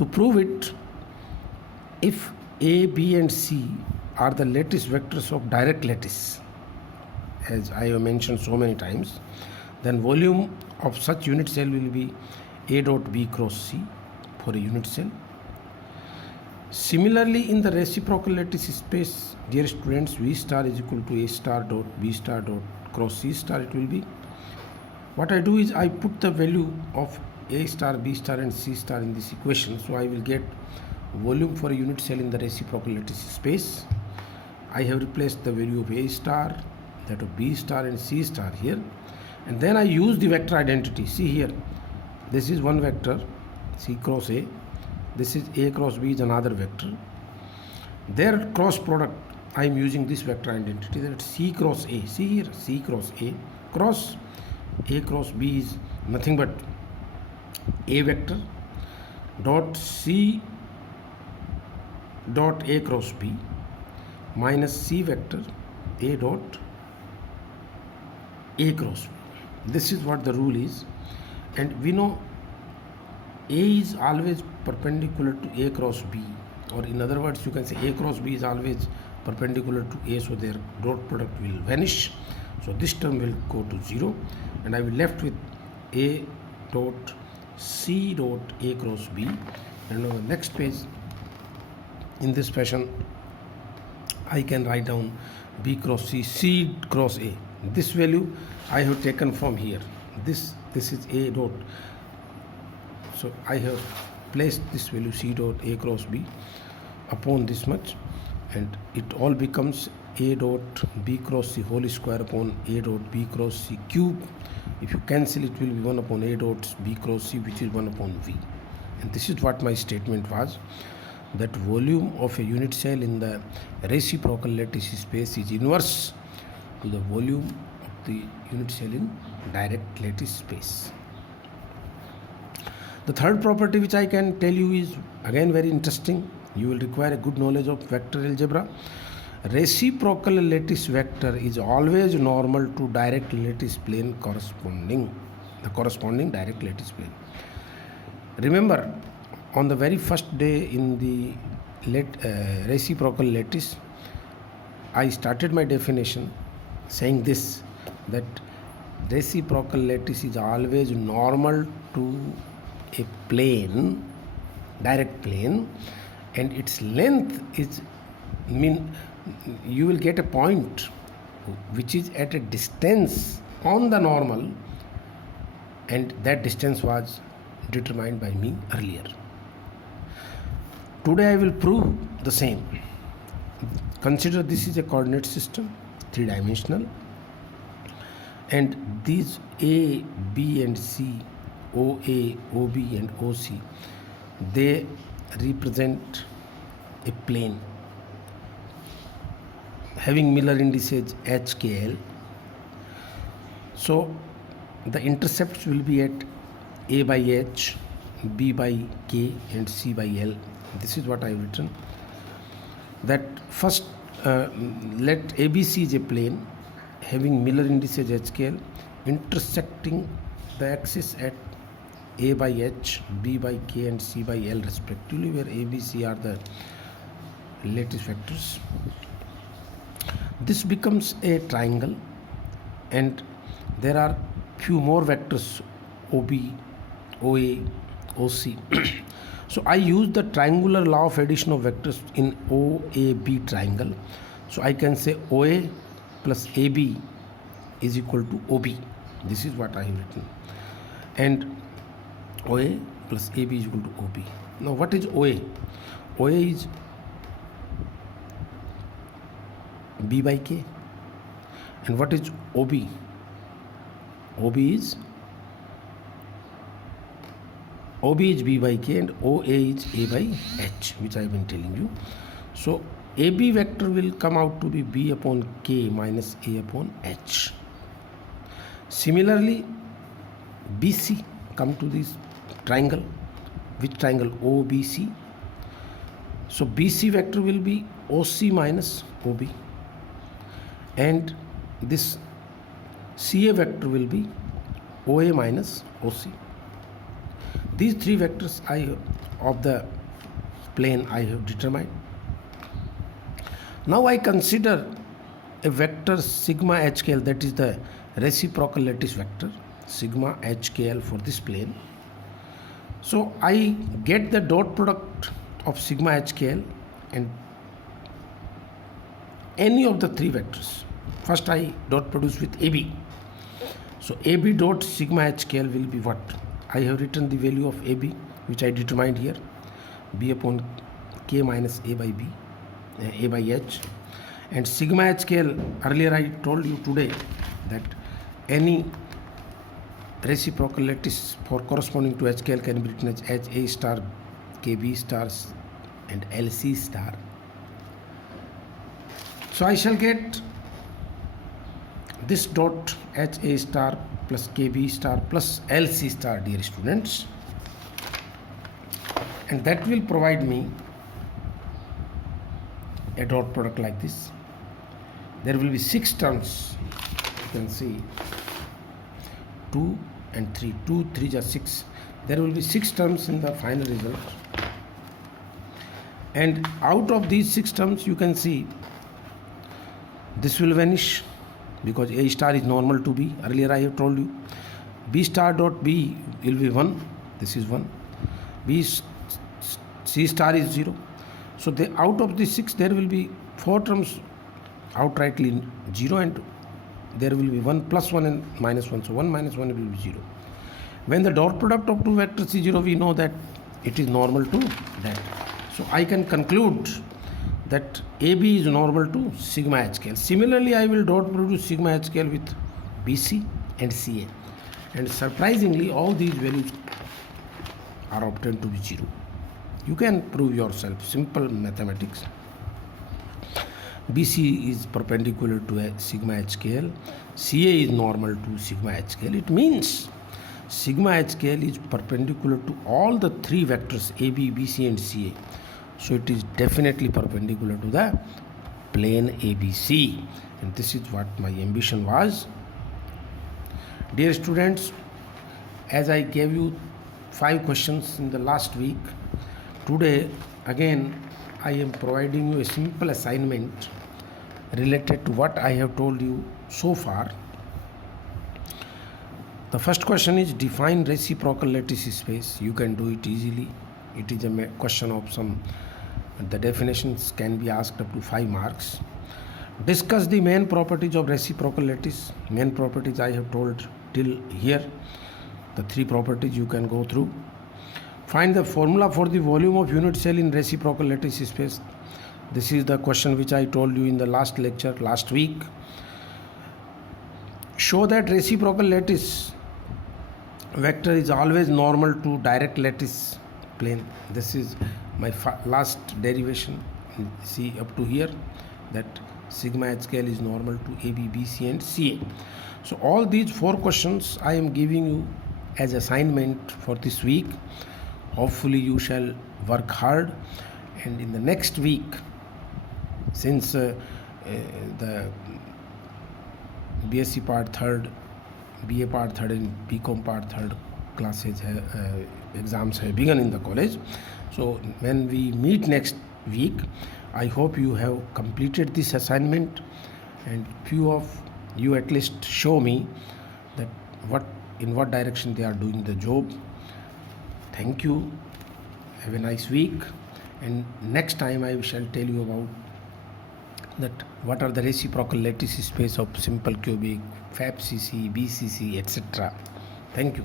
To prove it, if A, B and C are the lattice vectors of direct lattice, as I have mentioned so many times, then volume of such unit cell will be A dot B cross C for a unit cell. Similarly, in the reciprocal lattice space, dear students, V star is equal to A star dot B star dot cross C star it will be. What I do is I put the value of A star, B star and C star in this equation. So I will get volume for a unit cell in the reciprocal lattice space. I have replaced the value of A star, that of B star and C star here. And then I use the vector identity. See here, this is one vector, C cross A. This is A cross B is another vector. Their cross product, I am using this vector identity, that C cross A. See here, C cross A cross A cross B is nothing but A vector dot C dot A cross B minus C vector A dot A cross B. This is what the rule is, and we know A is always perpendicular to A cross B, or in other words you can say A cross B is always perpendicular to A, so their dot product will vanish. So this term will go to 0 and I will left with A dot C dot A cross B. And on the next page, in this fashion, I can write down B cross C, C cross A. This value I have taken from here. This is A dot. So I have placed this value C dot A cross B upon this much, and it all becomes A dot B cross C whole square upon A dot B cross C cube. If you cancel, it will be 1 upon A dot B cross C, which is 1 upon V. And this is what my statement was, that volume of a unit cell in the reciprocal lattice space is inverse to the volume of the unit cell in direct lattice space. The third property which I can tell you is again very interesting. You will require a good knowledge of vector algebra. Reciprocal lattice vector is always normal to direct lattice plane corresponding direct lattice plane. Remember, on the very first day in the reciprocal lattice, I started my definition saying this, that reciprocal lattice is always normal to a plane, direct plane, and its length is you will get a point which is at a distance on the normal, and that distance was determined by me earlier. Today I will prove the same. Consider this is a coordinate system, three-dimensional, and these A, B and C, OA, OB and OC, they represent a plane having Miller indices HKL. So the intercepts will be at A by H, B by K and C by L. This is what I have written. That first let ABC is a plane having Miller indices HKL intersecting the axis at A by H, B by K and C by L respectively, where A, B, C are the lattice vectors. This becomes a triangle, and there are few more vectors, OB, OA, OC. So I use the triangular law of addition of vectors in OAB triangle. So I can say OA plus AB is equal to OB. This is what I have written. And OA plus AB is equal to OB. Now what is OA? OA is B by K. And what is OB? OB is B by K and OA is A by H, which I have been telling you. So AB vector will come out to be B upon K minus A upon H. Similarly, BC come to this triangle. Which triangle? OBC. So BC vector will be OC minus OB. And this CA vector will be OA minus OC. These three vectors I of the plane I have determined. Now I consider a vector sigma HKL, that is the reciprocal lattice vector sigma HKL for this plane. So I get the dot product of sigma HKL and any of the three vectors. First I dot produce with AB. So AB dot sigma HKL will be what? I have written the value of AB, which I determined here, B upon K minus A by B, A by H. And sigma HKL, earlier I told you today that any reciprocal lattice for corresponding to HKL can be written as HA star, KB stars and LC star. So I shall get this dot HA star plus KB star plus LC star, dear students, and that will provide me a dot product like this. There will be 6 terms, you can see 2 and 3, 2, 3 are 6. There will be 6 terms in the final result, and out of these 6 terms you can see this will vanish because A star is normal to B. Earlier I have told you B star dot B will be 1, this is 1, C star is 0. So out of these 6 there will be 4 terms outrightly 0, and there will be 1 plus 1 and minus 1, so 1 minus 1 will be 0. When the dot product of two vectors is 0, we know that it is normal to that. So I can conclude that AB is normal to sigma HKL. Similarly, I will dot produce sigma HKL with BC and CA, and surprisingly all these values are obtained to be 0. You can prove yourself, simple mathematics. BC is perpendicular to a sigma HKL, CA is normal to sigma HKL. It means sigma HKL is perpendicular to all the 3 vectors AB, BC and CA. So it is definitely perpendicular to the plane ABC, and this is what my ambition was. Dear students, as I gave you 5 questions in the last week, today again I am providing you a simple assignment related to what I have told you so far. The first question is define reciprocal lattice space. You can do it easily. It is a question of the definitions can be asked up to 5 marks. Discuss the main properties of reciprocal lattice. Main properties I have told till here. The 3 properties you can go through. Find the formula for the volume of unit cell in reciprocal lattice space. This is the question which I told you in the last lecture last week. Show that reciprocal lattice vector is always normal to direct lattice plane. This is my last derivation. See up to here that sigma HKL is normal to AB, BC and CA. So all these 4 questions I am giving you as assignment for this week. Hopefully you shall work hard, and in the next week, since the BSc part 3rd, BA part 3rd and BCom part 3rd classes exams have begun in the college. So when we meet next week, I hope you have completed this assignment, and few of you at least show me that in what direction they are doing the job. Thank you. Have a nice week, and next time I shall tell you about that what are the reciprocal lattice space of simple cubic, FABCC, BCC, etc. Thank you.